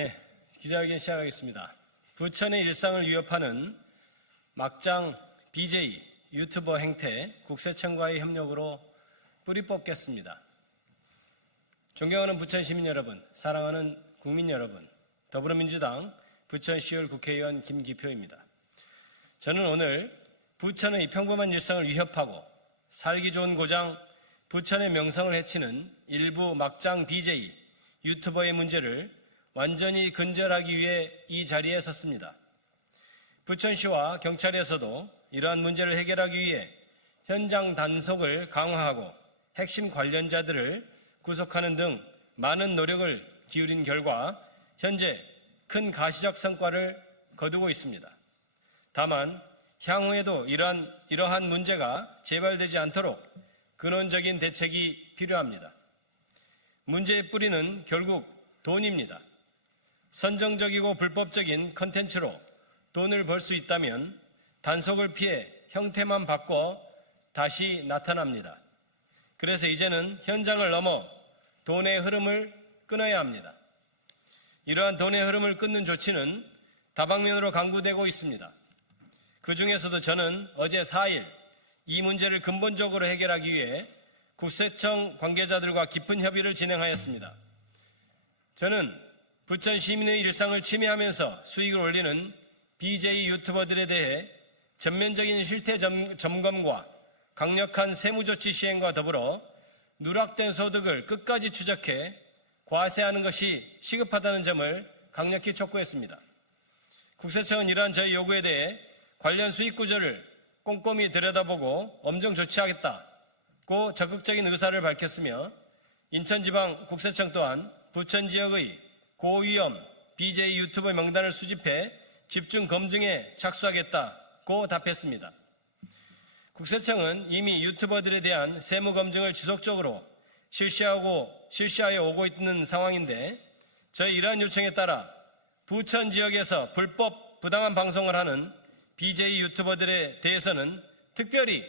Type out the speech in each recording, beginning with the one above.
네, 기자회견 시작하겠습니다. 부천의 일상을 위협하는 막장 BJ 유튜버 행태 국세청과의 협력으로 뿌리 뽑겠습니다. 존경하는 부천 시민 여러분, 사랑하는 국민 여러분, 더불어민주당 부천시의회 국회의원 김기표입니다. 저는 오늘 부천의 평범한 일상을 위협하고 살기 좋은 고장 부천의 명성을 해치는 일부 막장 BJ 유튜버의 문제를 완전히 근절하기 위해 이 자리에 섰습니다. 부천시와 경찰에서도 이러한 문제를 해결하기 위해 현장 단속을 강화하고 핵심 관련자들을 구속하는 등 많은 노력을 기울인 결과 현재 큰 가시적 성과를 거두고 있습니다. 다만 향후에도 이러한, 이러한 문제가 재발되지 않도록 근원적인 대책이 필요합니다. 문제의 뿌리는 결국 돈입니다. 선정적이고 불법적인 컨텐츠로 돈을 벌 수 있다면 단속을 피해 형태만 바꿔 다시 나타납니다. 그래서 이제는 현장을 넘어 돈의 흐름을 끊어야 합니다. 이러한 돈의 흐름을 끊는 조치는 다방면으로 강구되고 있습니다. 그 중에서도 저는 어제 4일 이 문제를 근본적으로 해결하기 위해 국세청 관계자들과 깊은 협의를 진행하였습니다. 저는 부천 시민의 일상을 침해하면서 수익을 올리는 BJ 유튜버들에 대해 전면적인 실태 점- 점검과 강력한 세무조치 시행과 더불어 누락된 소득을 끝까지 추적해 과세하는 것이 시급하다는 점을 강력히 촉구했습니다. 국세청은 이러한 저희 요구에 대해 관련 수익 구조를 꼼꼼히 들여다보고 엄정 조치하겠다고 적극적인 의사를 밝혔으며 인천지방 국세청 또한 부천 지역의 고위험 BJ 유튜버 명단을 수집해 집중 검증에 착수하겠다고 답했습니다. 국세청은 이미 유튜버들에 대한 세무 검증을 지속적으로 실시하고 실시하여 오고 있는 상황인데 저희 이러한 요청에 따라 부천 지역에서 불법 부당한 방송을 하는 BJ 유튜버들에 대해서는 특별히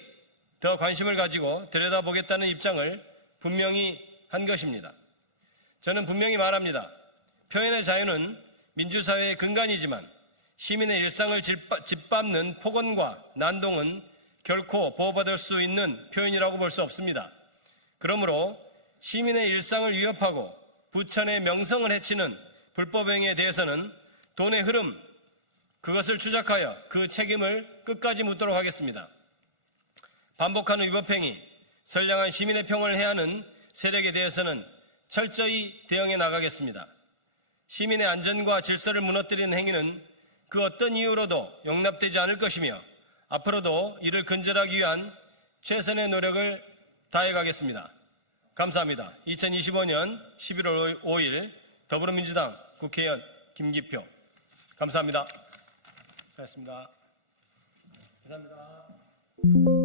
더 관심을 가지고 들여다보겠다는 입장을 분명히 한 것입니다. 저는 분명히 말합니다. 표현의 자유는 민주사회의 근간이지만 시민의 일상을 짓밟- 짓밟는 폭언과 난동은 결코 보호받을 수 있는 표현이라고 볼 수 없습니다. 그러므로 시민의 일상을 위협하고 부천의 명성을 해치는 불법행위에 대해서는 돈의 흐름, 그것을 추적하여 그 책임을 끝까지 묻도록 하겠습니다. 반복하는 위법행위, 선량한 시민의 평을 해하는 세력에 대해서는 철저히 대응해 나가겠습니다. 시민의 안전과 질서를 무너뜨리는 행위는 그 어떤 이유로도 용납되지 않을 것이며 앞으로도 이를 근절하기 위한 최선의 노력을 다해 가겠습니다. 감사합니다. 2025년 11월 5일 더불어민주당 국회의원 김기표 감사합니다. 고맙습니다. 감사합니다.